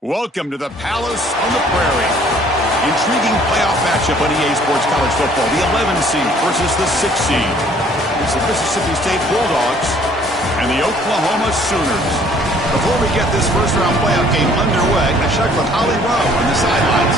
Welcome to the Palace on the Prairie. Intriguing playoff matchup on EA Sports College Football. The 11 seed versus the 6 seed. It's the Mississippi State Bulldogs and the Oklahoma Sooners. Before we get this first-round playoff game underway, I checked with Holly Rowe on the sidelines.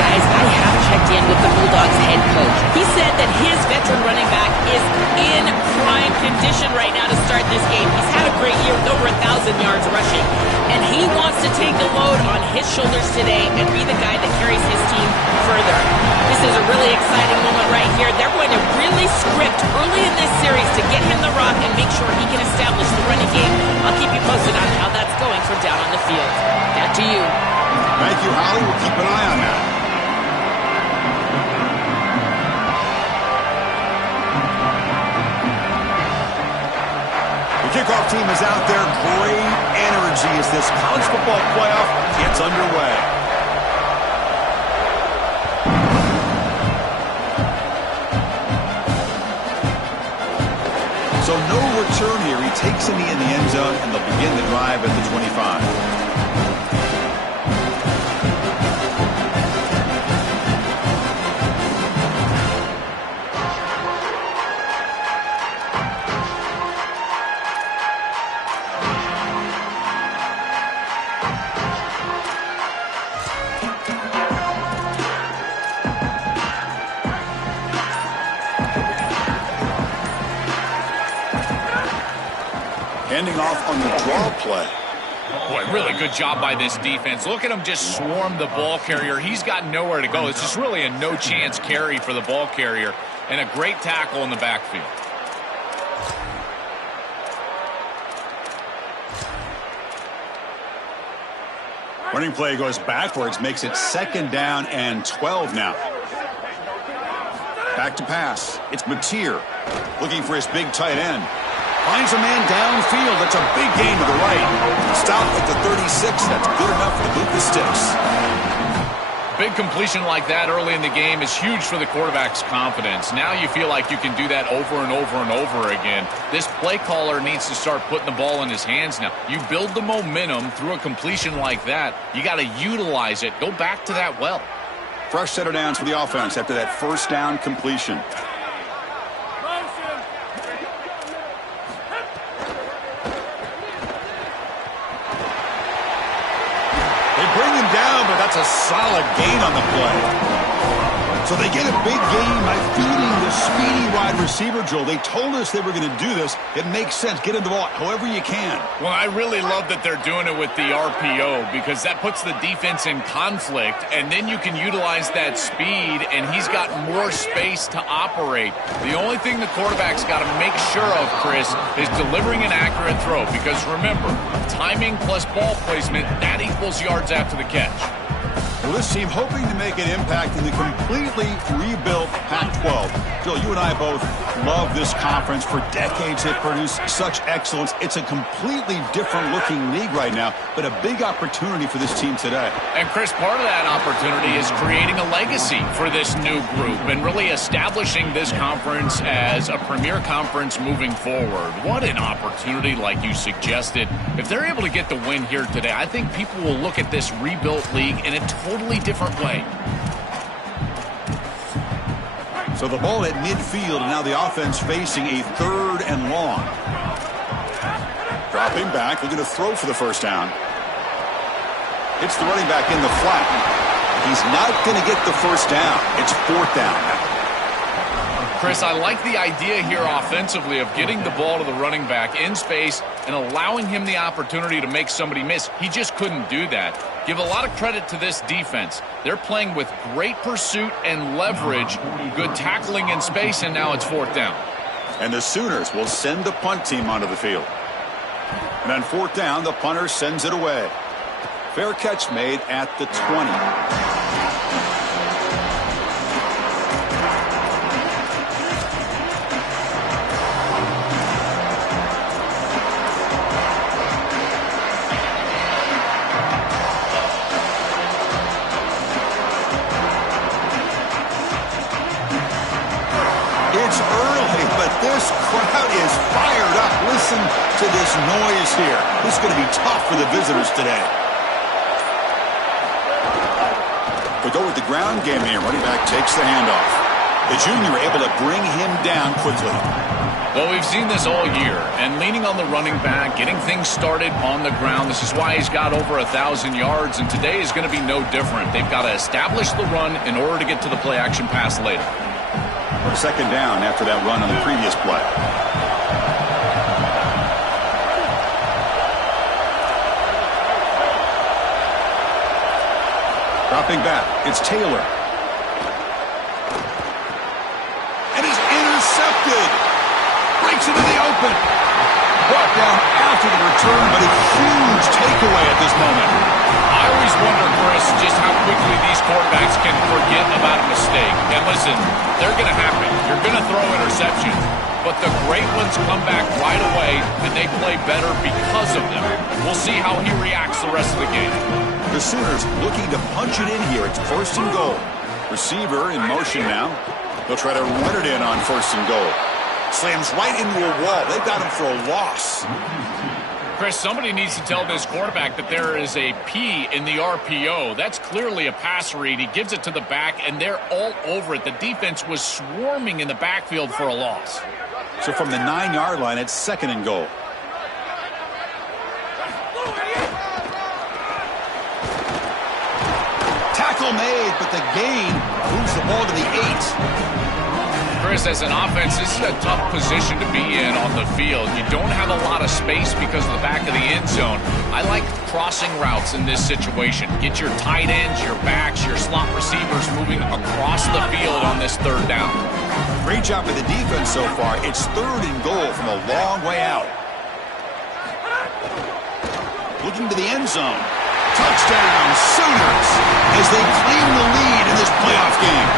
Guys, I have checked in with the Bulldogs head coach. He said that his veteran running back is in prime condition right now to start this game. He's had a great year with over 1,000 yards rushing, and he wants to take the load on his shoulders today and be the guy that carries his team further. This is a really exciting moment right here. They're going to really script early in this series to get him the rock and make sure he can establish the running game. I'll keep you posted on how that's going from down on the field. Back to you. Thank you, Holly. We'll keep an eye on that. The kickoff team is out there. Great energy as this college football playoff gets underway. So no return here. He takes him in the end zone, and they'll begin the drive at the 25. Ending off on the draw play. Boy, really good job by this defense. Look at him just swarm the ball carrier. He's got nowhere to go. It's just really a no-chance carry for the ball carrier, and a great tackle in the backfield. Running play goes backwards, makes it 2nd down and 12 now. Back to pass. It's Mateer looking for his big tight end. Finds a man downfield. That's a big gain to the right. Stop at the 36. That's good enough to boot the sticks. Big completion like that early in the game is huge for the quarterback's confidence. Now you feel like you can do that over and over and over again. This play caller needs to start putting the ball in his hands now. You build the momentum through a completion like that. You got to utilize it. Go back to that well. Fresh set of downs for the offense after that first down completion. Down, but that's a solid gain on the play. So they get a big gain by feeding the speedy wide receiver drill. They told us they were going to do this. It makes sense. Get him the ball however you can. Well, I really love that they're doing it with the RPO because that puts the defense in conflict, and then you can utilize that speed, and he's got more space to operate. The only thing the quarterback's got to make sure of, Chris, is delivering an accurate throw because, remember, timing plus ball placement, that equals yards after the catch. Well, this team hoping to make an impact in the completely rebuilt Pac-12. Joel, you and I both love this conference. For decades, it produced such excellence. It's a completely different-looking league right now, but a big opportunity for this team today. And, Chris, part of that opportunity is creating a legacy for this new group and really establishing this conference as a premier conference moving forward. What an opportunity, like you suggested. If they're able to get the win here today, I think people will look at this rebuilt league in a totally different way. So the ball at midfield, and now the offense facing a 3rd and long. Dropping back, looking to throw for the first down. It's the running back in the flat. He's not going to get the first down. It's 4th down now. Chris, I like the idea here offensively of getting the ball to the running back in space and allowing him the opportunity to make somebody miss. He just couldn't do that. Give a lot of credit to this defense. They're playing with great pursuit and leverage, good tackling in space, and now it's 4th down. And the Sooners will send the punt team onto the field. And on 4th down, the punter sends it away. Fair catch made at the 20. This crowd is fired up. Listen to this noise here. This is going to be tough for the visitors today. go with the ground game here. Running back takes the handoff. The junior able to bring him down quickly. Well, we've seen this all year, and leaning on the running back, getting things started on the ground. This is why he's got over 1,000 yards, and today is going to be no different. They've got to establish the run in order to get to the play-action pass later. Second down after that run on the previous play. Dropping back, it's Taylor. And he's intercepted. Breaks into the open. Brought down after the return, but a huge takeaway at this moment. I always wonder, Chris, just how quickly these quarterbacks can forget about a mistake. And listen, they're going to happen. You're going to throw interceptions. But the great ones come back right away, and they play better because of them. We'll see how he reacts the rest of the game. The Sooners looking to punch it in here. It's first and goal. Receiver in motion now. They'll try to run it in on first and goal. Slams right into a wall. They've got him for a loss. Chris, somebody needs to tell this quarterback that there is a P in the RPO. That's clearly a pass read. He gives it to the back, and they're all over it. The defense was swarming in the backfield for a loss. So from the 9-yard line, it's second and goal. Tackle made, but the gain moves the ball to the 8. Chris, as an offense, this is a tough position to be in on the field. You don't have a lot of space because of the back of the end zone. I like crossing routes in this situation. Get your tight ends, your backs, your slot receivers moving across the field on this third down. Great job by the defense so far. It's third and goal from a long way out. Looking to the end zone. Touchdown, Sooners, as they claim the lead in this playoff game.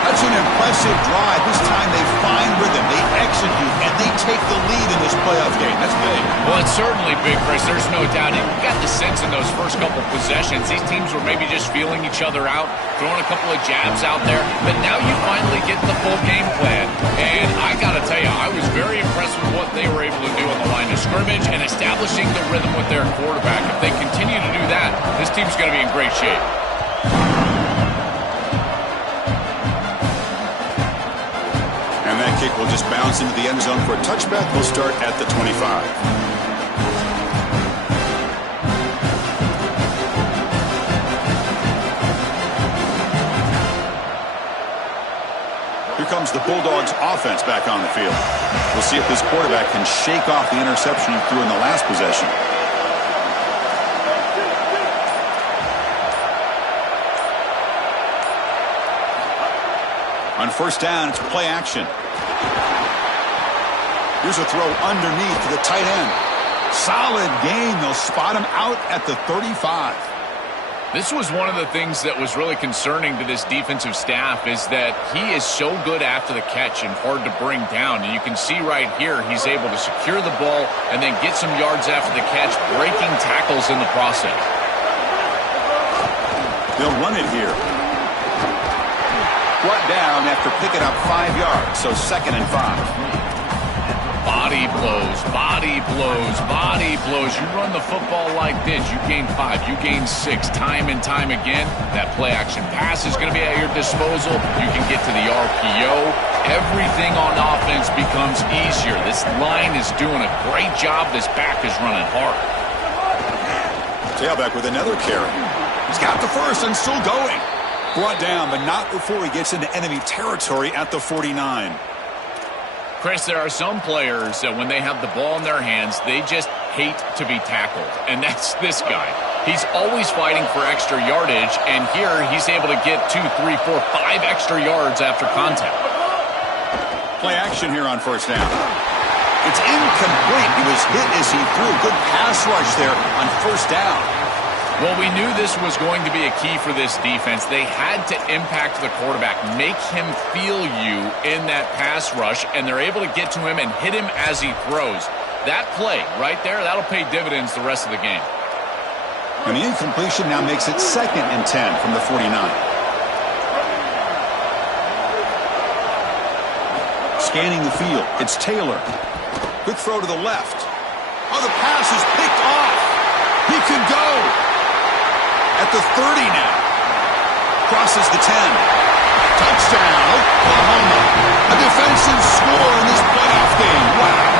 That's an impressive drive. This time they find rhythm, they execute, and they take the lead in this playoff game. That's big. Well, it's certainly big, Chris. There's no doubt. And you got the sense in those first couple possessions, these teams were maybe just feeling each other out, throwing a couple of jabs out there. But now you finally get the full game plan. And I got to tell you, I was very impressed with what they were able to do on the line of scrimmage and establishing the rhythm with their quarterback. If they continue to do that, this team's going to be in great shape. That kick will just bounce into the end zone for a touchback. We'll start at the 25. Here comes the Bulldogs offense back on the field. We'll see if this quarterback can shake off the interception he threw in the last possession. On first down, it's play action. Here's a throw underneath to the tight end. Solid gain. They'll spot him out at the 35. This was one of the things that was really concerning to this defensive staff is that he is so good after the catch and hard to bring down. And you can see right here he's able to secure the ball and then get some yards after the catch, breaking tackles in the process. They'll run it here. Brought down after picking up 5 yards, so second and 5. Body blows, body blows, body blows. You run the football like this, you gain 5, you gain 6, time and time again. That play-action pass is going to be at your disposal. You can get to the RPO. Everything on offense becomes easier. This line is doing a great job. This back is running hard. Tailback with another carry. He's got the first and still going. Brought down, but not before he gets into enemy territory at the 49. Chris, there are some players that when they have the ball in their hands, they just hate to be tackled. And that's this guy. He's always fighting for extra yardage, and here he's able to get 2, 3, 4, 5 extra yards after contact. Play action here on first down. It's incomplete. He was hit as he threw. Good pass rush there on first down. Well, we knew this was going to be a key for this defense. They had to impact the quarterback, make him feel you in that pass rush, and they're able to get to him and hit him as he throws. That play right there, that'll pay dividends the rest of the game. And the incompletion now makes it second and 10 from the 49. Scanning the field, it's Taylor. Good throw to the left. Oh, the pass is picked off. He could go. At the 30 now. crosses the 10. Touchdown, Oklahoma. A defensive score in this playoff game. Wow.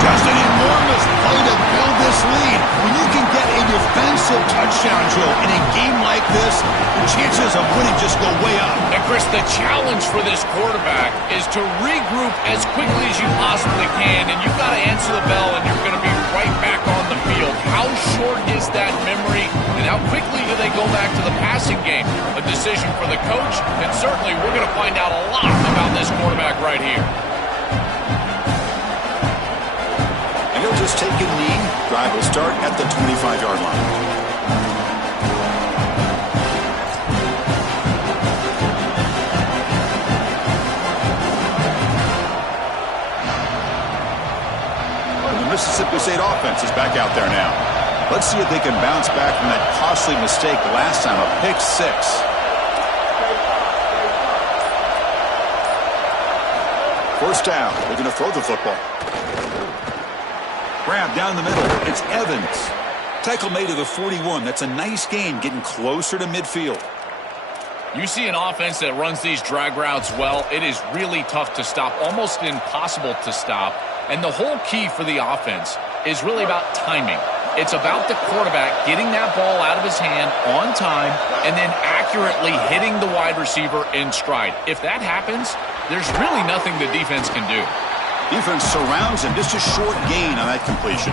Just an enormous play to build this lead. When you can get a defensive touchdown, Joe, in a game like this, the chances of winning just go way up. And Chris, the challenge for this quarterback is to regroup as quickly as you possibly can, and you've got to answer the bell, and you're going to be right back on the field. How short is that memory, and how quickly do they go back to the passing game? A decision for the coach, and certainly we're going to find out a lot about this quarterback right here. And he'll just take a knee. Drive will start at the 25-yard line. The Mississippi State offense is back out there now. Let's see if they can bounce back from that costly mistake last time, a pick six. First down. They're going to throw the football. Grab down the middle. It's Evans. Tackle made to the 41. That's a nice gain, getting closer to midfield. You see an offense that runs these drag routes well, it is really tough to stop, almost impossible to stop. And the whole key for the offense is really about timing. It's about the quarterback getting that ball out of his hand on time and then accurately hitting the wide receiver in stride. If that happens, there's really nothing the defense can do. Defense surrounds him. Just a short gain on that completion.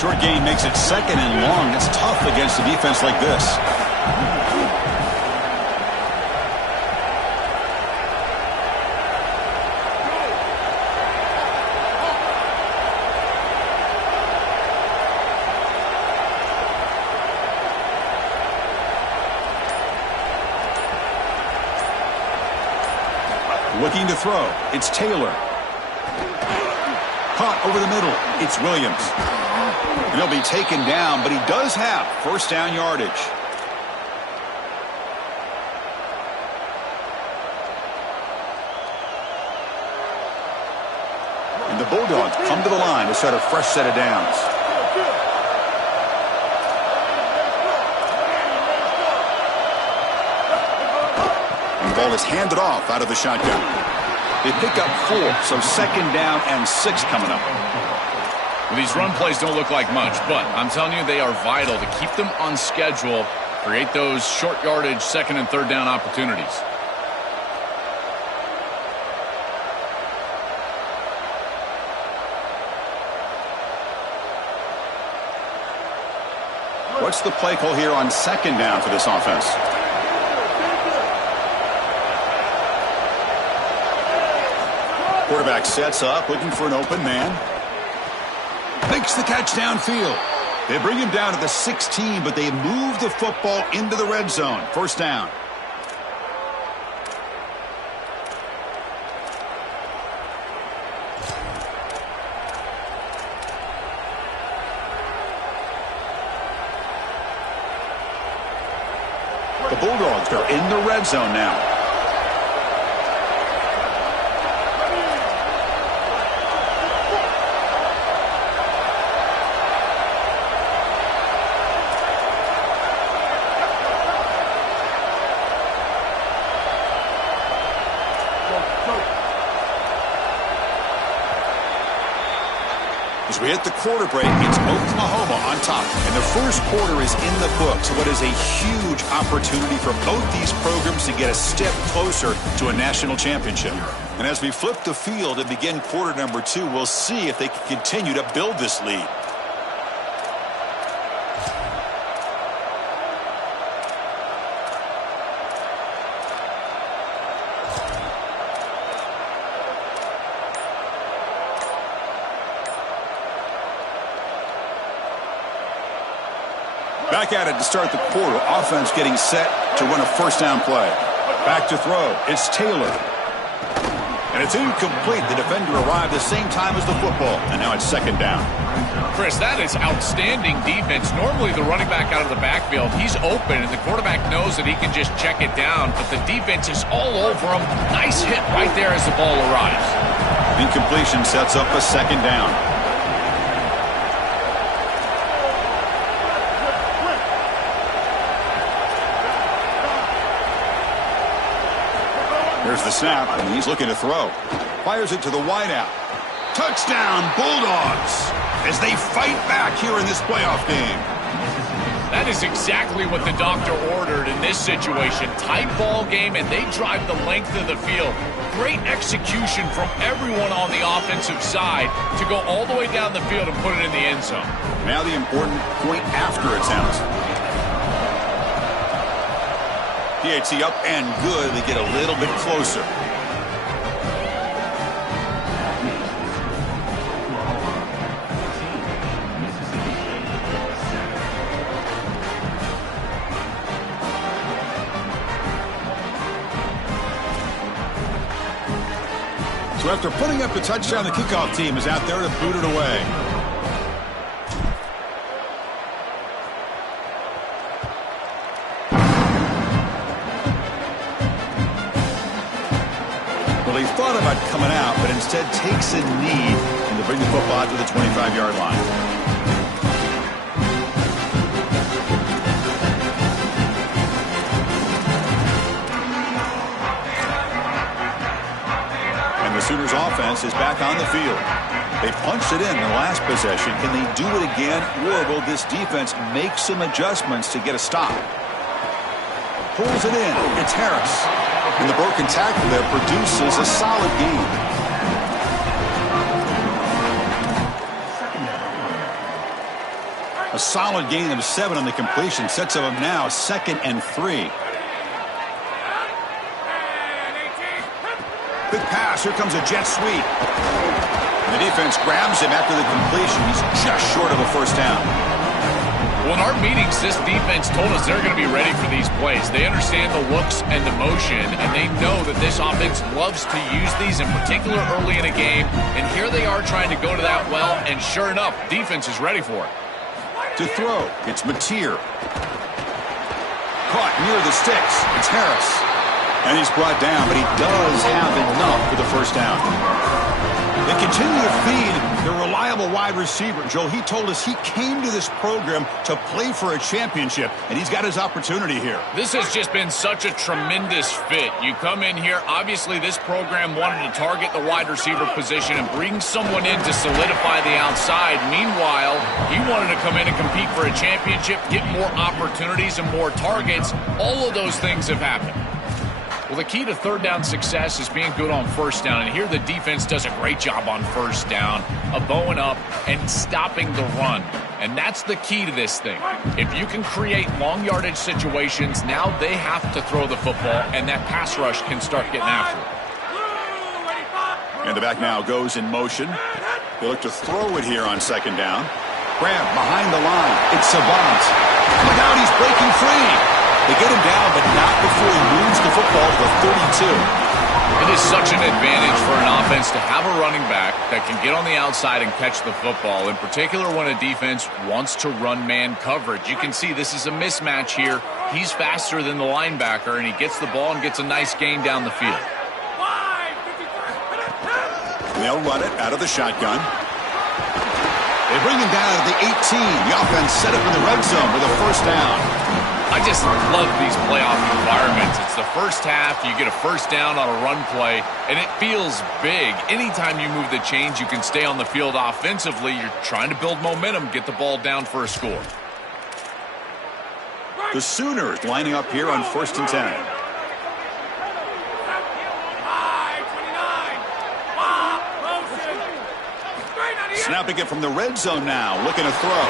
Short gain makes it second and long. That's tough against a defense like this. Looking to throw. It's Taylor. Caught over the middle. It's Williams. And he'll be taken down, but he does have first down yardage. And the Bulldogs come to the line to start a fresh set of downs. And the ball is handed off out of the shotgun. They pick up 4, so second down and 6 coming up. Well, these run plays don't look like much, but I'm telling you, they are vital to keep them on schedule, create those short yardage second and third down opportunities. What's the play call here on second down for this offense? Quarterback sets up, looking for an open man. Makes the catch downfield. They bring him down to the 16, but they move the football into the red zone. First down. The Bulldogs are in the red zone now. As we hit the quarter break, it's Oklahoma on top. And the first quarter is in the books. What is a huge opportunity for both these programs to get a step closer to a national championship. And as we flip the field and begin quarter number 2, we'll see if they can continue to build this lead. Back at it to start the quarter. Offense getting set to run a first down play. Back to throw. It's Taylor. And it's incomplete. The defender arrived the same time as the football. And now it's second down. Chris, that is outstanding defense. Normally the running back out of the backfield, he's open, and the quarterback knows that he can just check it down. But the defense is all over him. Nice hit right there as the ball arrives. Incompletion sets up a second down. Here's the snap, and he's looking to throw. Fires it to the wideout. Touchdown, Bulldogs, as they fight back here in this playoff game. That is exactly what the doctor ordered in this situation. Tight ball game, and they drive the length of the field. Great execution from everyone on the offensive side to go all the way down the field and put it in the end zone. Now the important point after attempt. PAT up and good. They get a little bit closer. So after putting up the touchdown, the kickoff team is out there to boot it away. Well, he thought about coming out, but instead takes a knee and to bring the football out to the 25-yard line. The Sooners offense is back on the field. They punched it in the last possession. Can they do it again, or will this defense make some adjustments to get a stop? Pulls it in. It's Harris. And the broken tackle there produces a solid gain. A solid gain of 7 on the completion sets up now 2nd and 3. Quick pass. Here comes a jet sweep. The defense grabs him after the completion. He's just short of a first down. Well, in our meetings, this defense told us they're going to be ready for these plays. They understand the looks and the motion, and they know that this offense loves to use these, in particular early in a game. And here they are trying to go to that well, and sure enough, defense is ready for it. To throw, it's Mateer. Caught near the sticks. It's Harris. And he's brought down, but he does have enough for the first down. They continue to feed their reliable wide receiver. Joe, he told us he came to this program to play for a championship, and he's got his opportunity here. This has just been such a tremendous fit. You come in here, obviously this program wanted to target the wide receiver position and bring someone in to solidify the outside. Meanwhile, he wanted to come in and compete for a championship, get more opportunities and more targets. All of those things have happened. Well, the key to third down success is being good on first down, and here the defense does a great job on first down, bowing up and stopping the run. And that's the key to this thing. If you can create long yardage situations, now they have to throw the football, and that pass rush can start getting after it. And the back now goes in motion. They look to throw it here on second down. Grab behind the line. It's Savant. Look out, he's breaking free. They get him down, but not before he moves the football to the 32. It is such an advantage for an offense to have a running back that can get on the outside and catch the football, in particular when a defense wants to run man coverage. You can see this is a mismatch here. He's faster than the linebacker, and he gets the ball and gets a nice gain down the field. They'll run it out of the shotgun. They bring him down at the 18. The offense set up in the red zone with a first down. I just love these playoff environments. It's the first half. You get a first down on a run play, and it feels big. Anytime you move the chains, you can stay on the field offensively. You're trying to build momentum, get the ball down for a score. The Sooners lining up here on 1st and 10. Snapping it from the red zone now, looking to throw.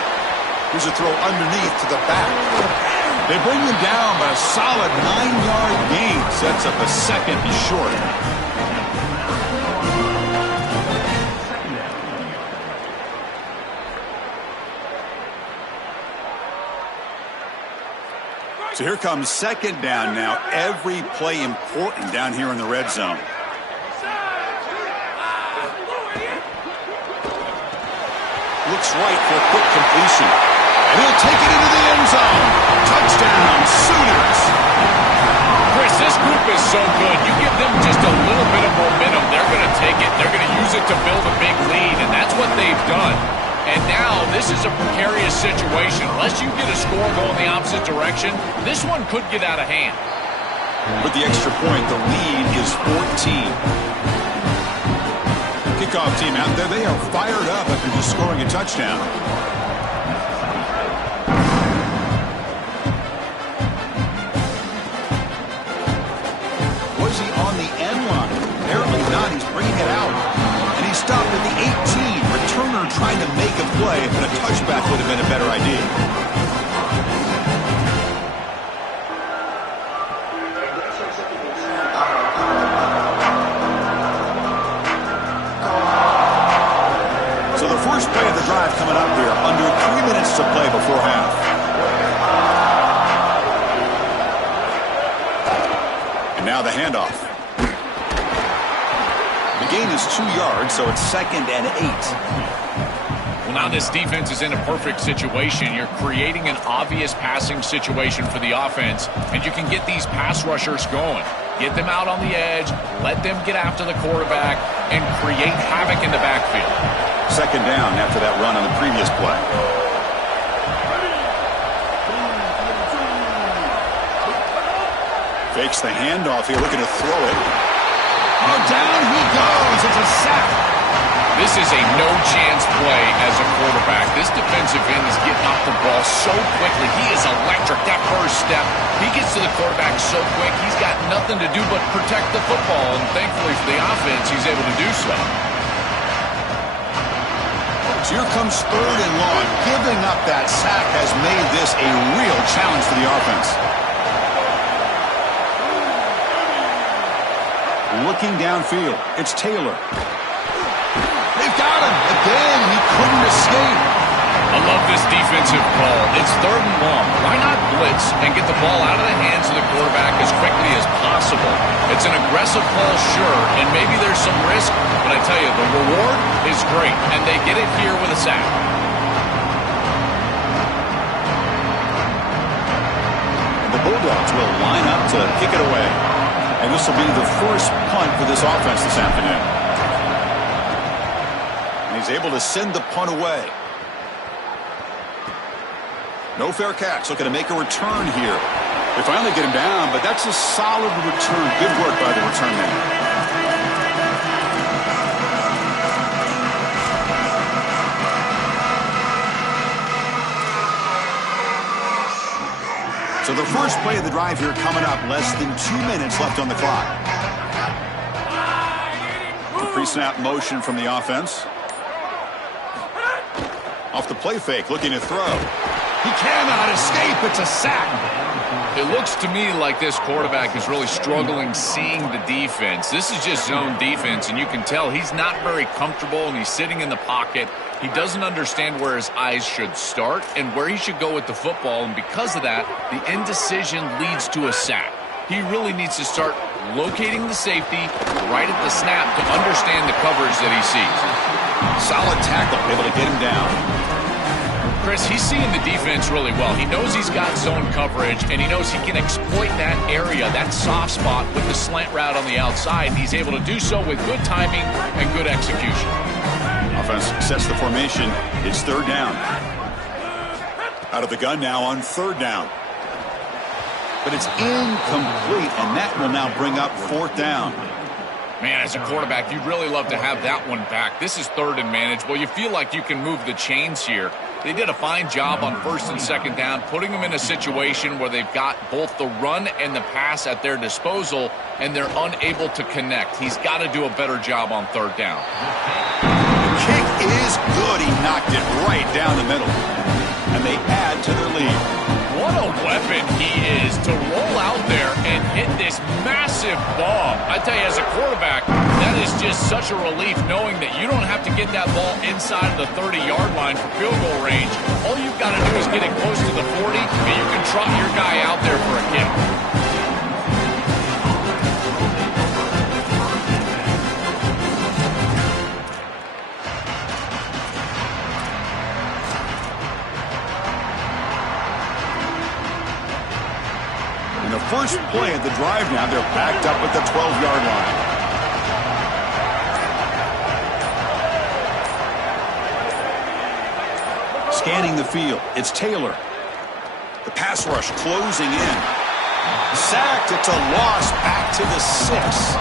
Here's a throw underneath to the back. They bring him down, but a solid 9-yard gain sets up a second and short. So here comes second down now. Every play important down here in the red zone. looks right for a quick completion. And he'll take it into the end zone. Touchdown, Sooners. Chris, this group is so good. You give them just a little bit of momentum, they're going to take it. They're going to use it to build a big lead, and that's what they've done. And now this is a precarious situation. Unless you get a score going the opposite direction, this one could get out of hand. With the extra point, the lead is 14. Kickoff team out there, they are fired up after just scoring a touchdown. Was he on the end line? Apparently not. He's bringing it out. And he stopped at the 18. Returner trying to make a play, but a touchback would have been a better idea. So the first play of the drive coming up here, under 3 minutes to play before half. And now the handoff. The gain is 2 yards, so it's 2nd and 8. Well, now this defense is in a perfect situation. You're creating an obvious passing situation for the offense, and you can get these pass rushers going. Get them out on the edge, let them get after the quarterback, and create havoc in the backfield. 2nd down after that run on the previous play. Fakes the handoff here, looking to throw it. Oh, down he goes. It's a sack. This is a no-chance play as a quarterback. This defensive end is getting off the ball so quickly. He is electric. That first step, he gets to the quarterback so quick, he's got nothing to do but protect the football. And thankfully for the offense, he's able to do so. So here comes 3rd and long. Giving up that sack has made this a real challenge for the offense. Looking downfield, it's Taylor. They've got him again. He couldn't escape. I love this defensive call. It's 3rd and long. Why not blitz and get the ball out of the hands of the quarterback as quickly as possible? It's an aggressive call, sure, and maybe there's some risk, but I tell you, the reward is great, and they get it here with a sack. The Bulldogs will line up to kick it away. And this will be the first punt for this offense this afternoon. And he's able to send the punt away. No fair catch. Looking to make a return here. They finally get him down, but that's a solid return. Good work by the return man. So the first play of the drive here coming up, less than 2 minutes left on the clock. The pre-snap motion from the offense. Off the play fake, looking to throw. He cannot escape. It's a sack. It looks to me like this quarterback is really struggling seeing the defense. This is just zone defense, and you can tell he's not very comfortable, and he's sitting in the pocket. He doesn't understand where his eyes should start and where he should go with the football, and because of that, the indecision leads to a sack. He really needs to start locating the safety right at the snap to understand the coverage that he sees. Solid tackle, able to get him down. Chris, he's seeing the defense really well. He knows he's got zone coverage, and he knows he can exploit that area, that soft spot, with the slant route on the outside. He's able to do so with good timing and good execution. Offense sets the formation. It's 3rd down. Out of the gun now on 3rd down. But it's incomplete, and that will now bring up 4th down. Man, as a quarterback, you'd really love to have that one back. This is 3rd and manageable. You feel like you can move the chains here. They did a fine job on 1st and 2nd down, putting them in a situation where they've got both the run and the pass at their disposal, and they're unable to connect. He's got to do a better job on 3rd down. The kick is good. He knocked it right down the middle. And they add to their lead. What a weapon he is to roll out there and hit this massive bomb. I tell you, as a quarterback, that is just such a relief knowing that you don't have to get that ball inside of the 30-yard line for field goal range. All you've got to do is get it close to the 40, and you can trot your guy out there for a kick. drive now. They're backed up at the 12-yard line. Scanning the field, it's Taylor. The pass rush closing in. Sacked, it's a loss back to the 6.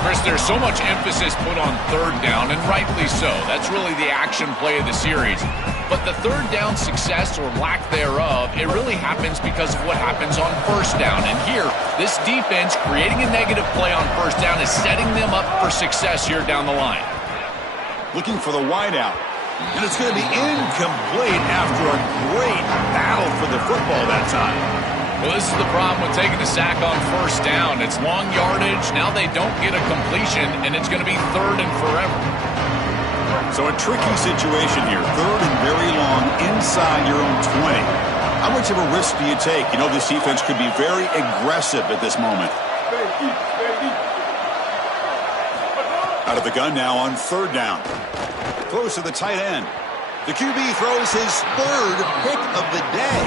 Chris, there's so much emphasis put on third down, and rightly so. That's really the action play of the series. But the third down success or lack thereof, it really happens because of what happens on first down. And here, this defense creating a negative play on first down is setting them up for success here down the line. Looking for the wideout. And it's going to be incomplete after a great battle for the football that time. Well, this is the problem with taking a sack on first down. It's long yardage. Now they don't get a completion, and it's going to be third and forever. So a tricky situation here. Third and very long inside your own 20. How much of a risk do you take? You know, this defense could be very aggressive at this moment. Out of the gun now on third down. Throws to the tight end. The QB throws his third pick of the day.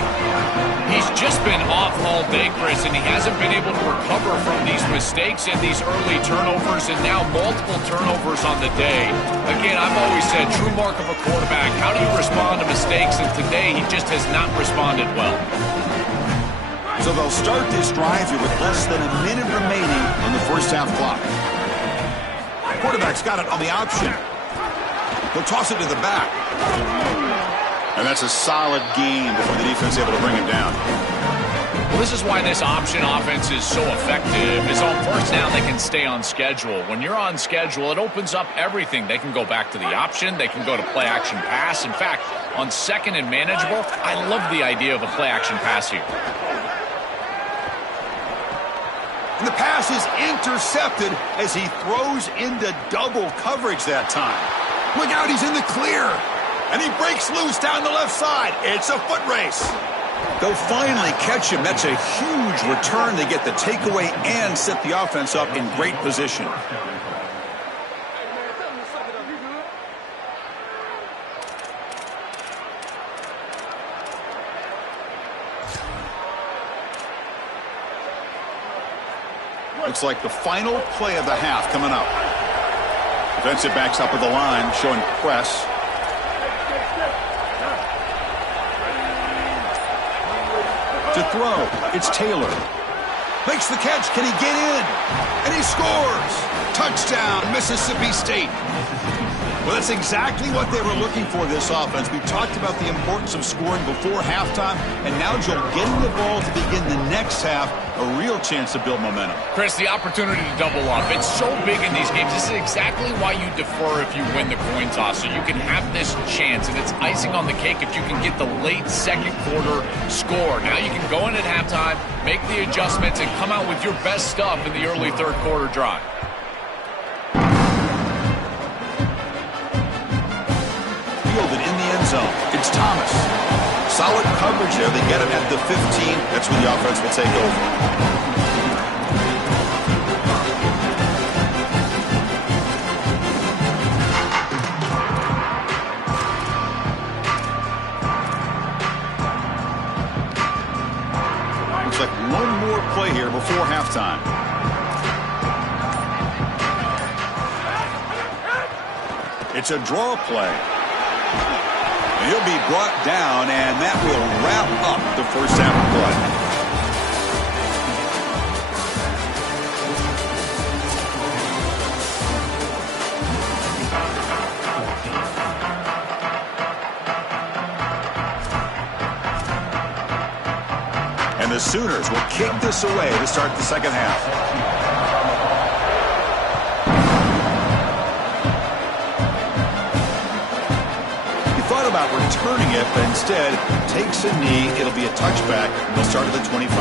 He's just been off all day, Chris, and he hasn't been able to recover from these mistakes and these early turnovers, and now multiple turnovers on the day. Again, I've always said, true mark of a quarterback, how do you respond to mistakes? And today, he just has not responded well. So they'll start this drive here with less than a minute remaining on the first half clock. Quarterback's got it on the option. He'll toss it to the back. And that's a solid gain before the defense is able to bring him down. Well, this is why this option offense is so effective. Is on first down, they can stay on schedule. When you're on schedule, it opens up everything. They can go back to the option. They can go to play-action pass. In fact, on second and manageable, I love the idea of a play-action pass here. And the pass is intercepted as he throws into double coverage that time. Look out, he's in the clear. And he breaks loose down the left side. It's a foot race. They'll finally catch him. That's a huge return. They get the takeaway and set the offense up in great position. Looks like the final play of the half coming up. Defensive backs up at the line, showing press. To throw, it's Taylor. Makes the catch, can he get in? And he scores! Touchdown, Mississippi State. Well, that's exactly what they were looking for, this offense. We talked about the importance of scoring before halftime, and now Joe getting the ball to begin the next half, a real chance to build momentum. Chris, the opportunity to double up, it's so big in these games. This is exactly why you defer if you win the coin toss, so you can have this chance, and it's icing on the cake if you can get the late second quarter score. Now you can go in at halftime, make the adjustments, and come out with your best stuff in the early third quarter drive. Fielded in the end zone. It's Thomas. Solid coverage there. They get him at the 15. That's when the offense will take over. Looks like one more play here before halftime. It's a draw play. He'll be brought down, and that will wrap up the first half of play. And the Sooners will kick this away to start the second half. About returning it, but instead takes a knee. It'll be a touchback. They'll start at the 25.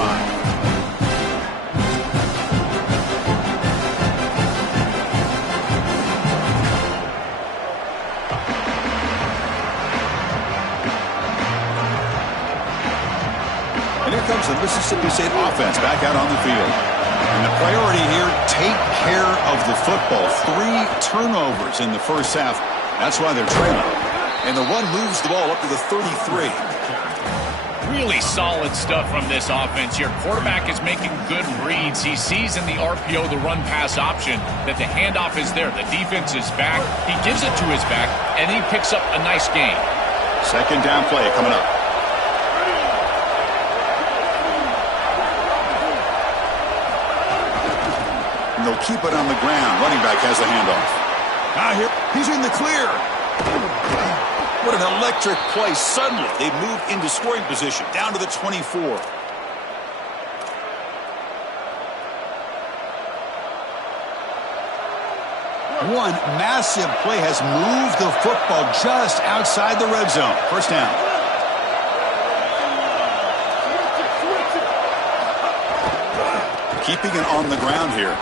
And here comes the Mississippi State offense back out on the field. And the priority here, take care of the football. 3 turnovers in the first half. That's why they're trailing. And the one moves the ball up to the 33. Really solid stuff from this offense here. Quarterback is making good reads. He sees in the RPO, the run-pass option, that the handoff is there. The defense is back. He gives it to his back, and he picks up a nice gain. Second down play coming up. And they'll keep it on the ground. Running back has the handoff. Here, he's in the clear. What an electric play. Suddenly, they move into scoring position, down to the 24. One massive play has moved the football just outside the red zone. First down. Keeping it on the ground here.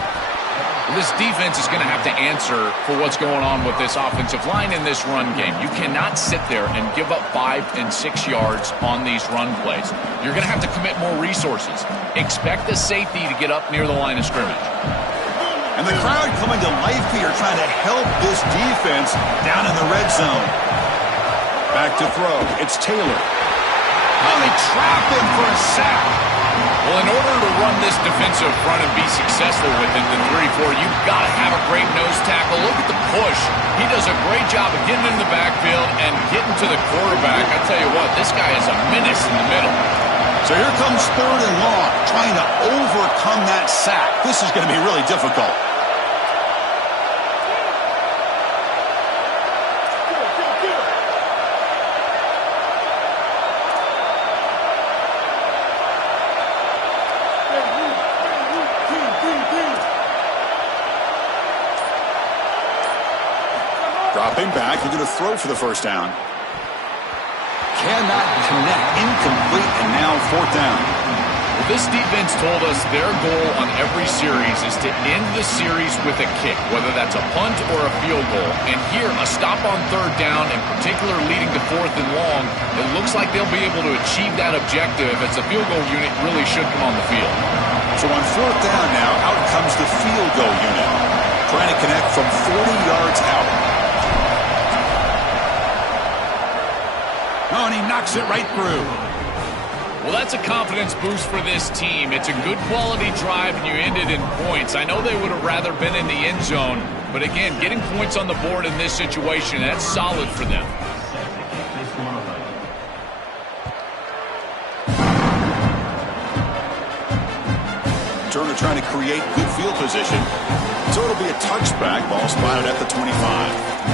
This defense is going to have to answer for what's going on with this offensive line in this run game. You cannot sit there and give up 5 and 6 yards on these run plays. You're going to have to commit more resources. Expect the safety to get up near the line of scrimmage. And the crowd coming to life here, trying to help this defense down in the red zone. Back to throw. It's Taylor. Oh, they trap him for a sack. Well, in order to run this defensive front and be successful within the 3-4, you've got to have a great nose tackle. Look at the push. He does a great job of getting in the backfield and getting to the quarterback. I tell you what, this guy is a menace in the middle. So here comes third and long, trying to overcome that sack. This is going to be really difficult. Dropping back, he's going to throw for the first down. Cannot connect, incomplete, and now fourth down. Well, this defense told us their goal on every series is to end the series with a kick, whether that's a punt or a field goal. And here, a stop on third down, in particular leading to fourth and long, it looks like they'll be able to achieve that objective as the field goal unit really should come on the field. So on fourth down now, out comes the field goal unit, trying to connect from 40 yards out. Oh, and he knocks it right through. Well, that's a confidence boost for this team. It's a good quality drive, and you ended in points. I know they would have rather been in the end zone, but again, getting points on the board in this situation, that's solid for them. Turner trying to create good field position. So it'll be a touchback. Ball spotted at the 25.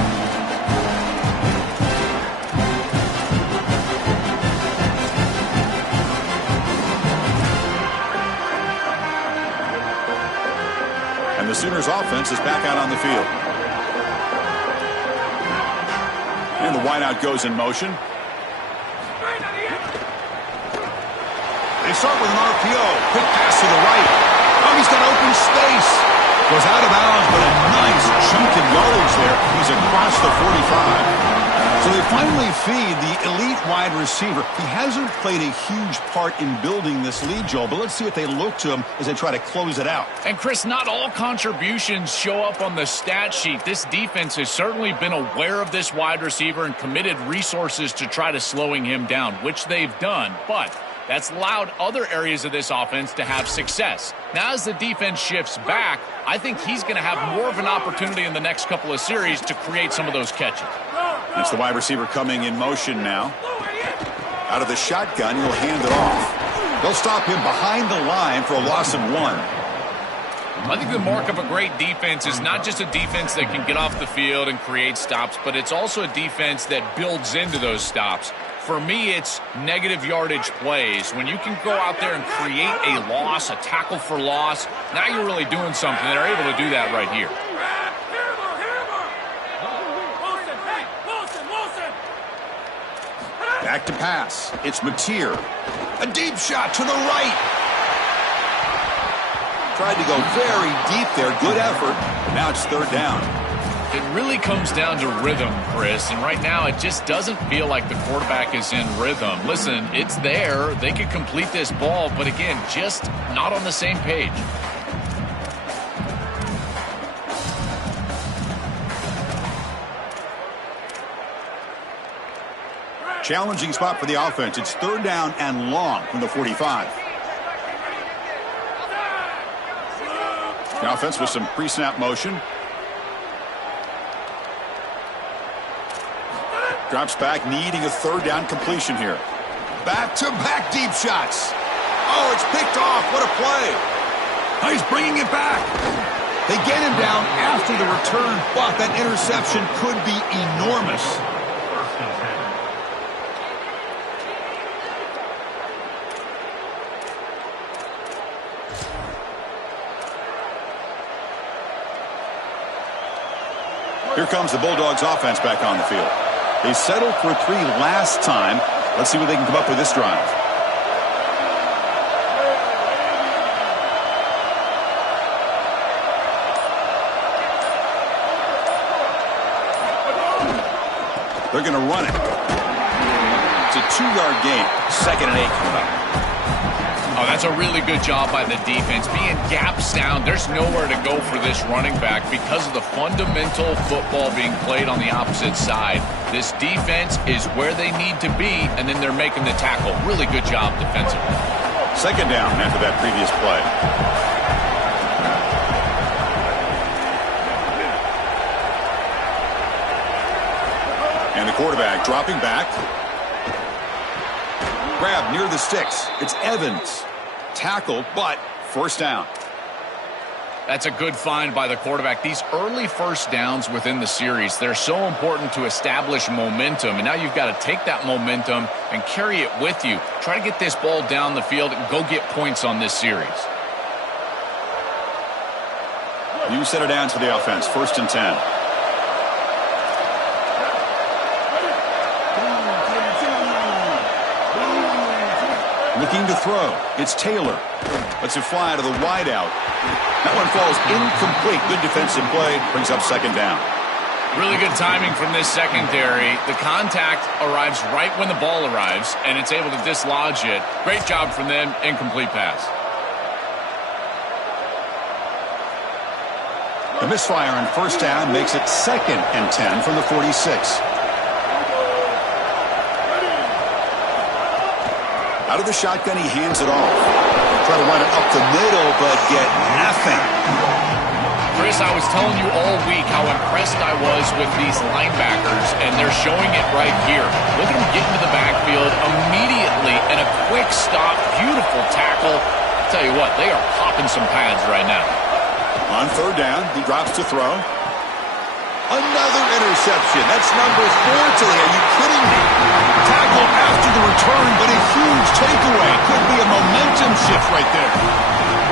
The Sooners offense is back out on the field. And the wideout goes in motion. They start with an RPO. Quick pass to the right. Oh, he's got open space. Goes out of bounds, but a nice chunk of yardage there. He's across the 45. So they finally feed the elite wide receiver. He hasn't played a huge part in building this lead, Joel, but let's see what they look to him as they try to close it out. And, Chris, not all contributions show up on the stat sheet. This defense has certainly been aware of this wide receiver and committed resources to try to slowing him down, which they've done. But that's allowed other areas of this offense to have success. Now, as the defense shifts back, I think he's going to have more of an opportunity in the next couple of series to create some of those catches. That's the wide receiver coming in motion now. Out of the shotgun, he'll hand it off. They'll stop him behind the line for a loss of 1. I think the mark of a great defense is not just a defense that can get off the field and create stops, but it's also a defense that builds into those stops. For me, it's negative yardage plays. When you can go out there and create a loss, a tackle for loss, now you're really doing something. They're able to do that right here. Back to pass. It's Mateer. A deep shot to the right. Tried to go very deep there. Good effort. Now it's third down. It really comes down to rhythm, Chris, and right now it just doesn't feel like the quarterback is in rhythm. Listen, it's there. They could complete this ball, but again, just not on the same page. Challenging spot for the offense. It's 3rd down and long from the 45. The offense with some pre-snap motion. Drops back, needing a 3rd down completion here. Back-to-back deep shots. Oh, it's picked off. What a play. Oh, he's bringing it back. They get him down after the return, but that interception could be enormous. Here comes the Bulldogs offense back on the field. They settled for 3 last time. Let's see what they can come up with this drive. They're going to run it. It's a 2-yard gain. 2nd and 8 coming up. Oh, that's a really good job by the defense. Being gap sound, there's nowhere to go for this running back because of the fundamental football being played on the opposite side. This defense is where they need to be, and then they're making the tackle. Really good job defensively. 2nd down after that previous play. And the quarterback dropping back. Grab near the sticks. It's Evans. Tackled, but 1st down. That's a good find by the quarterback. These early 1st downs within the series, they're so important to establish momentum. And now you've got to take that momentum and carry it with you. Try to get this ball down the field and go get points on this series. New set of downs for the offense. 1st and 10. Looking to throw. It's Taylor. Lets it fly to the wideout. That one falls incomplete. Good defensive play. Brings up 2nd down. Really good timing from this secondary. The contact arrives right when the ball arrives, and it's able to dislodge it. Great job from them. Incomplete pass. The misfire on 1st down makes it 2nd and 10 from the 46. Out of the shotgun, he hands it off. Try to run it up the middle, but get nothing. Chris, I was telling you all week how impressed I was with these linebackers, and they're showing it right here. Look at them get into the backfield immediately, and a quick stop, beautiful tackle. I'll tell you what, they are popping some pads right now. On 3rd down, he drops to throw. Another interception. That's number 4 today. Are you kidding me? Tackle after the return, but a huge takeaway. Could be a momentum shift right there.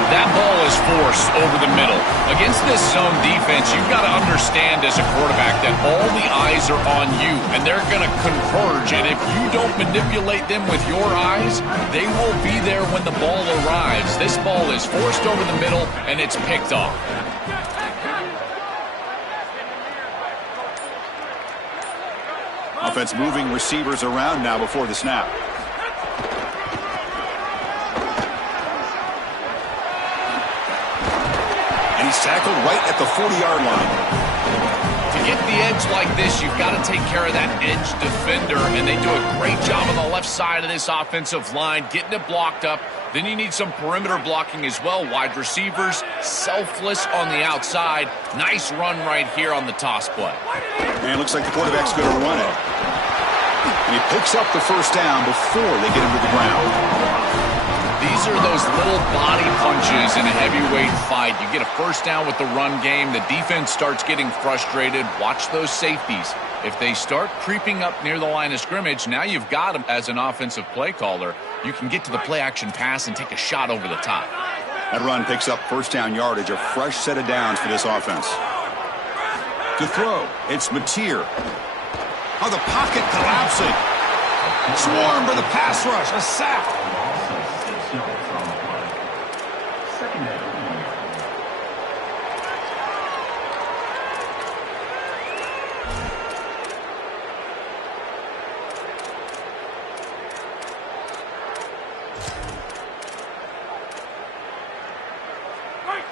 That ball is forced over the middle. Against this zone defense, you've got to understand as a quarterback that all the eyes are on you, and they're going to converge. And if you don't manipulate them with your eyes, they will be there when the ball arrives. This ball is forced over the middle, and it's picked off. Offense moving receivers around now before the snap. And he's tackled right at the 40-yard line. To get the edge like this, you've got to take care of that edge defender, and they do a great job on the left side of this offensive line, getting it blocked up. Then you need some perimeter blocking as well. Wide receivers, selfless on the outside. Nice run right here on the toss play. And it looks like the quarterback's going to run it. And he picks up the 1st down before they get him to the ground. These are those little body punches in a heavyweight fight. You get a 1st down with the run game. The defense starts getting frustrated. Watch those safeties. If they start creeping up near the line of scrimmage, now you've got them as an offensive play caller. You can get to the play-action pass and take a shot over the top. That run picks up 1st down yardage, a fresh set of downs for this offense. To throw, it's Mateer. Oh, the pocket collapsing. Swarmed by the pass rush, a sack.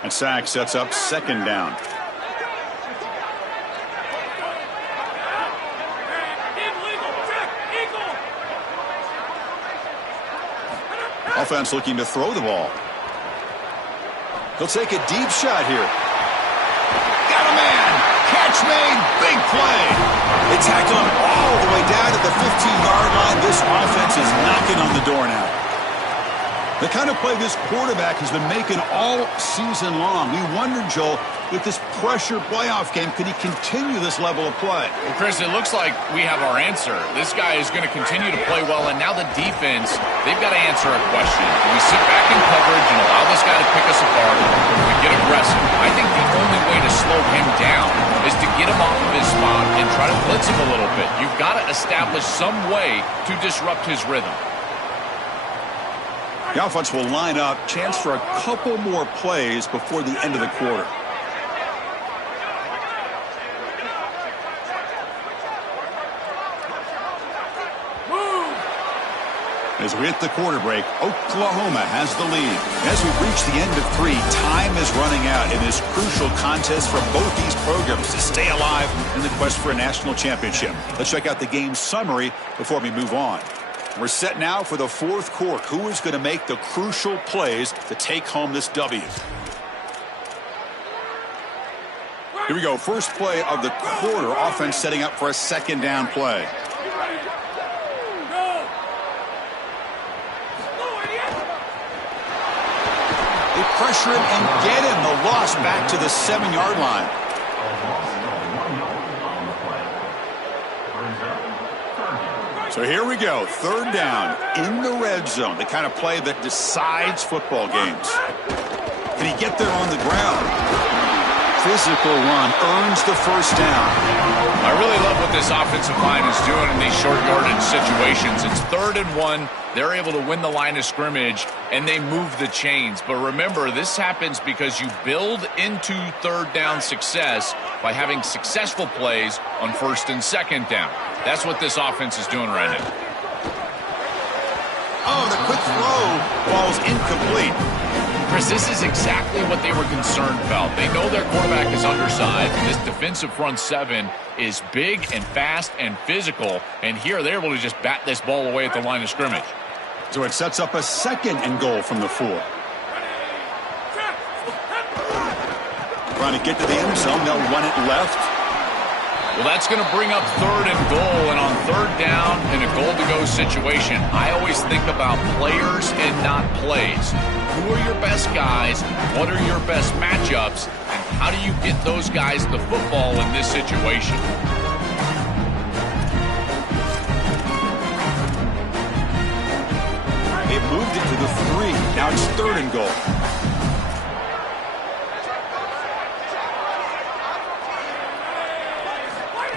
And sack sets up 2nd down. offense looking to throw the ball. He'll take a deep shot here. Got a man. Catch made. Big play. They tackle him all the way down to the 15-yard line. This offense is knocking on the door now. The kind of play this quarterback has been making all season long. We wondered, Joel, with this pressure playoff game, could he continue this level of play? Well, Chris, it looks like we have our answer. This guy is going to continue to play well, and now the defense, they've got to answer a question. Do we sit back in coverage and allow this guy to pick us apart, or do we get aggressive? I think the only way to slow him down is to get him off of his spot and try to blitz him a little bit. You've got to establish some way to disrupt his rhythm. The offense will line up. Chance for a couple more plays before the end of the quarter. As we hit the quarter break, Oklahoma has the lead. As we reach the end of 3, time is running out in this crucial contest for both these programs to stay alive in the quest for a national championship. Let's check out the game summary before we move on. We're set now for the fourth quarter. Who is going to make the crucial plays to take home this W? Here we go. First play of the quarter. Offense setting up for a second down play. They pressure him and get him. The loss back to the 7-yard line. So here we go, third down in the red zone, the kind of play that decides football games. Can he get there on the ground? Physical run earns the first down. I really love what this offensive line is doing in these short yardage situations. It's 3rd and 1. They're able to win the line of scrimmage, and they move the chains. But remember, this happens because you build into third down success by having successful plays on first and second down. That's what this offense is doing right now. Oh, the quick throw falls incomplete. Chris, this is exactly what they were concerned about. They know their quarterback is undersized. This defensive front 7 is big and fast and physical. And here they're able to just bat this ball away at the line of scrimmage. So it sets up a 2nd and goal from the 4. Trying to get to the end zone. They'll run it left. Well, that's going to bring up 3rd and goal, and on 3rd down in a goal-to-go situation, I always think about players and not plays. Who are your best guys? What are your best matchups? And how do you get those guys the football in this situation? They moved it to the 3. Now it's 3rd and goal.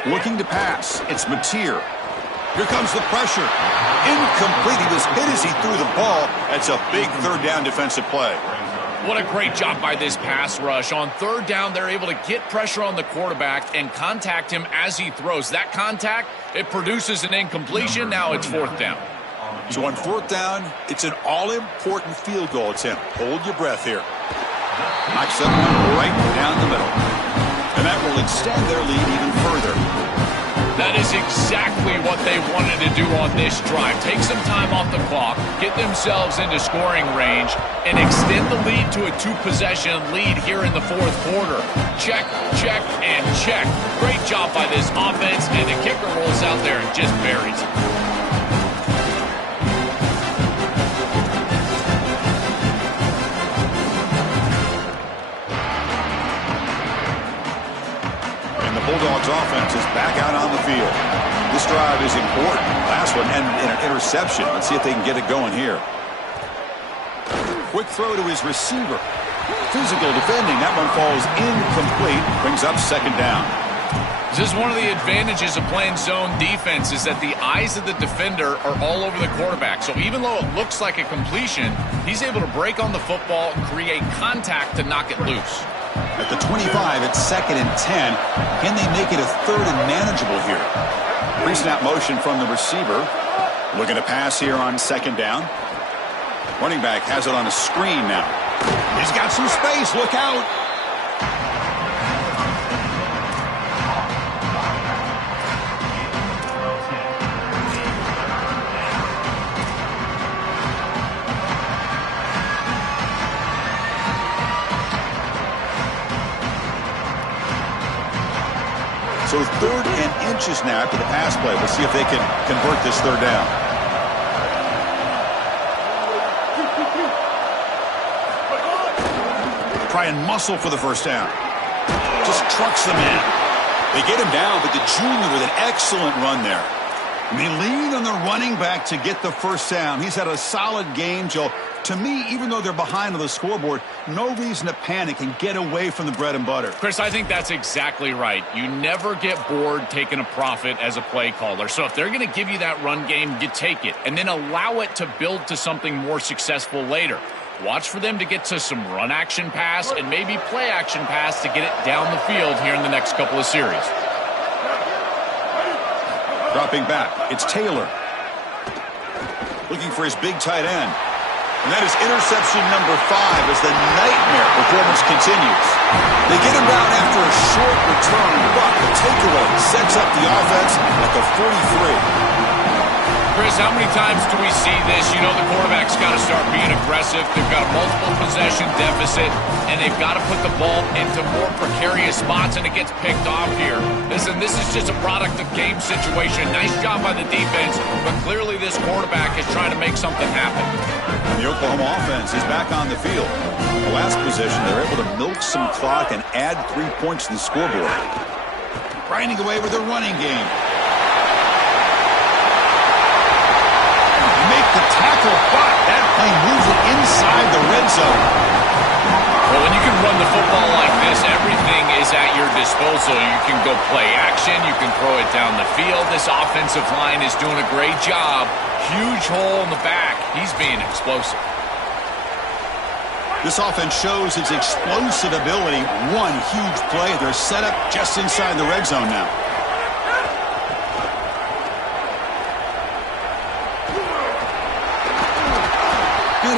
Looking to pass. It's Mateer. Here comes the pressure. Incomplete. He was hit as he threw the ball. That's a big 3rd down defensive play. What a great job by this pass rush. On 3rd down, they're able to get pressure on the quarterback and contact him as he throws. That contact, it produces an incompletion. Now it's 4th down. So on 4th down, it's an all-important field goal attempt. Hold your breath here. Knocks that one right down the middle. And that will extend their lead even further. That is exactly what they wanted to do on this drive. Take some time off the clock, get themselves into scoring range, and extend the lead to a 2-possession lead here in the 4th quarter. Check, check, and check. Great job by this offense, and the kicker rolls out there and just buries it. Bulldogs offense is back out on the field. This drive is important. Last one ended in an interception. Let's see if they can get it going here. Quick throw to his receiver. Physical defending. That one falls incomplete. Brings up 2nd down. This is one of the advantages of playing zone defense is that the eyes of the defender are all over the quarterback. So even though it looks like a completion, he's able to break on the football and create contact to knock it loose. At the 25, it's 2nd and 10. Can they make it a 3rd and manageable here? Pre-snap motion from the receiver. Looking to pass here on 2nd down. Running back has it on a screen now. He's got some space. Look out. So 3rd and inches now after the pass play. We'll see if they can convert this 3rd down. Try and muscle for the 1st down. Just trucks them in. They get him down, but the junior with an excellent run there. And they lean on the running back to get the 1st down. He's had a solid game, Joe. To me, even though they're behind on the scoreboard, no reason to panic and get away from the bread and butter. Chris, I think that's exactly right. You never get bored taking a profit as a play caller. So if they're going to give you that run game, you take it. And then allow it to build to something more successful later. Watch for them to get to some run action pass and maybe play action pass to get it down the field here in the next couple of series. Dropping back, it's Taylor. Looking for his big tight end. And that is interception number 5 as the nightmare performance continues. They get him down after a short return, but the takeaway sets up the offense at the 43. Chris, how many times do we see this? You know the quarterback's got to start being aggressive. They've got a multiple possession deficit, and they've got to put the ball into more precarious spots, and it gets picked off here. Listen, this is just a product of game situation. Nice job by the defense, but clearly this quarterback is trying to make something happen. The Oklahoma offense is back on the field. The last possession, they're able to milk some clock and add 3 points to the scoreboard. Grinding away with a running game. The tackle, but that play moves it inside the red zone. Well, when you can run the football like this, everything is at your disposal. You can go play action. You can throw it down the field. This offensive line is doing a great job. Huge hole in the back. He's being explosive. This offense shows its explosive ability. One huge play. They're set up just inside the red zone now.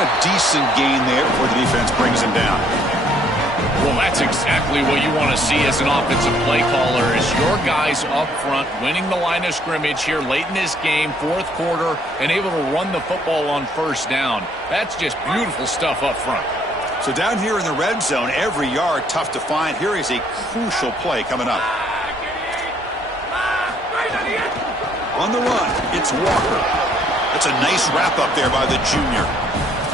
A decent gain there before the defense brings him down. Well, that's exactly what you want to see as an offensive play caller, is your guys up front winning the line of scrimmage here late in this game, 4th quarter, and able to run the football on 1st down. That's just beautiful stuff up front. So down here in the red zone, every yard tough to find. Here is a crucial play coming up. On the run, it's Walker. That's a nice wrap up there by the junior.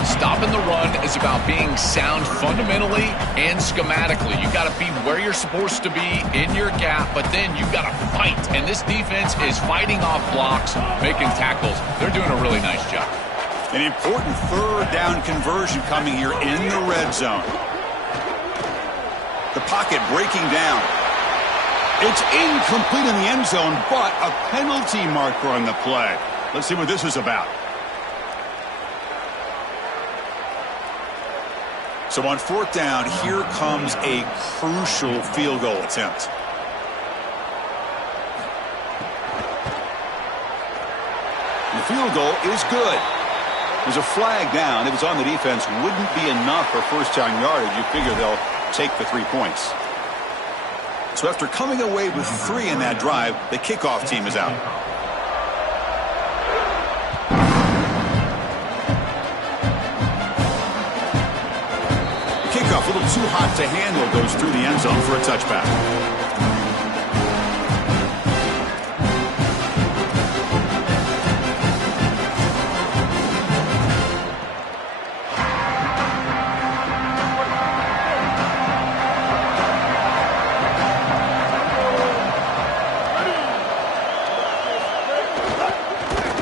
Stopping the run is about being sound fundamentally and schematically. You got to be where you're supposed to be in your gap, but then you got to fight. And this defense is fighting off blocks, making tackles. They're doing a really nice job. An important 3rd down conversion coming here in the red zone. The pocket breaking down. It's incomplete in the end zone, but a penalty marker on the play. Let's see what this is about. So on 4th down, here comes a crucial field goal attempt. The field goal is good. There's a flag down. If it's on the defense, wouldn't be enough for 1st down yardage. You figure they'll take the 3 points. So after coming away with 3 in that drive, the kickoff team is out. A little too hot to handle, goes through the end zone for a touchback.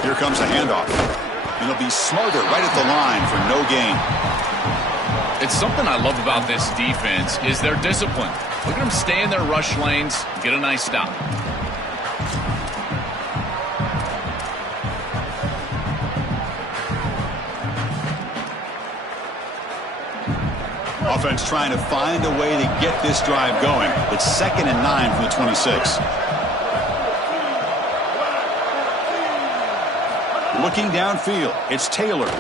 Here comes a handoff. And he'll be smarter right at the line for no gain. It's something I love about this defense is their discipline. Look at them stay in their rush lanes, get a nice stop. Offense trying to find a way to get this drive going. It's 2nd and 9 from the 26. Looking downfield, it's Taylor.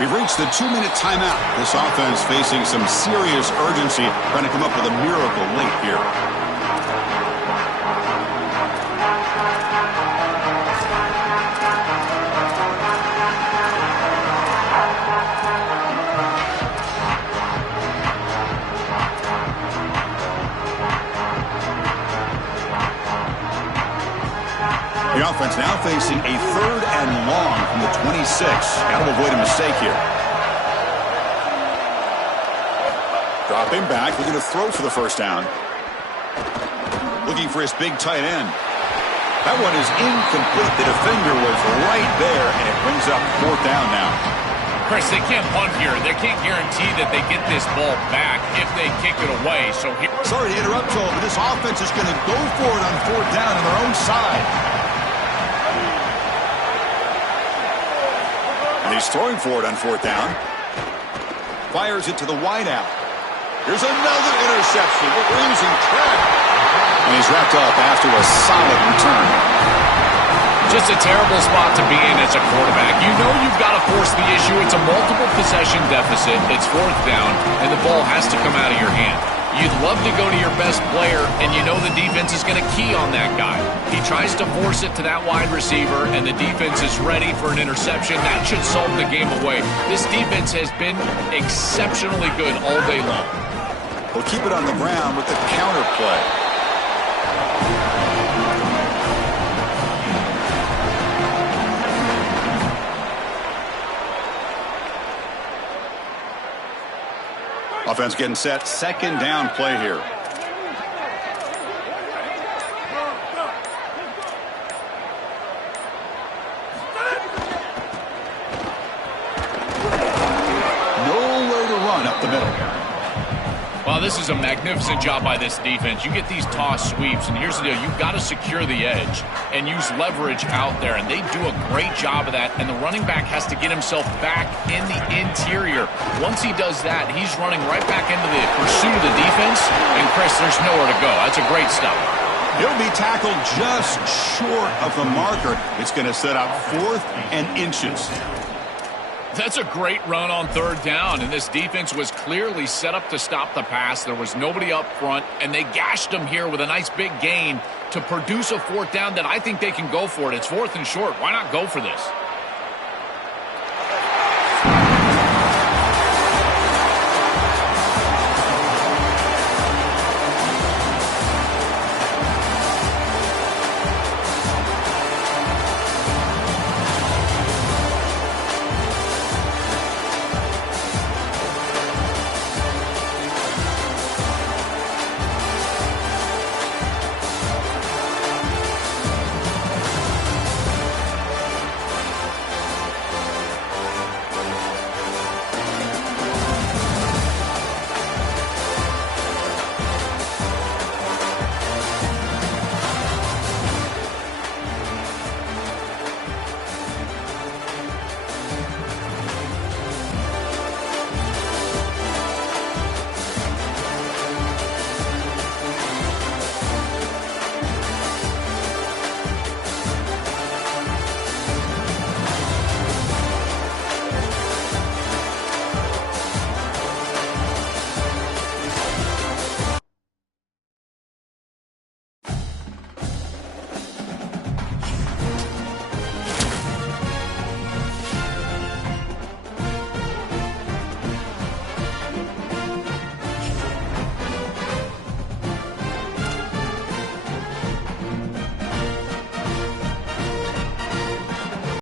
We've reached the 2-minute timeout. This offense facing some serious urgency, trying to come up with a miracle late here. The offense now facing a 3rd and long from the 26. Got to avoid a mistake here. Dropping back, looking to throw for the first down. Looking for his big tight end. That one is incomplete. The defender was right there, and it brings up 4th down now. Chris, they can't punt here. They can't guarantee that they get this ball back if they kick it away. So here. Sorry to interrupt, Joel, but this offense is going to go for it on 4th down on their own side. And he's throwing for it on 4th down. Fires it to the wideout. Here's another interception. We're losing track. And he's wrapped up after a solid return. Just a terrible spot to be in as a quarterback. You know you've got to force the issue. It's a multiple possession deficit. It's 4th down, and the ball has to come out of your hand. You'd love to go to your best player, and you know the defense is going to key on that guy. He tries to force it to that wide receiver, and the defense is ready for an interception. That should solve the game away. This defense has been exceptionally good all day long. We'll keep it on the ground with the counter play. Offense getting set. 2nd down play here. Nowhere to run up the middle. Well, this is a magnificent job by this defense. You get these toss sweeps, and here's the deal. You've got to secure the edge and use leverage out there, and they do a great job of that, and the running back has to get himself back in the interior. Once he does that, he's running right back into the pursuit of the defense, and, Chris, there's nowhere to go. That's a great stop. He'll be tackled just short of the marker. It's going to set up 4th and inches. That's a great run on 3rd down, and this defense was clearly set up to stop the pass. There was nobody up front, and they gashed him here with a nice big gain to produce a 4th down that I think they can go for it. It's 4th and short. Why not go for this?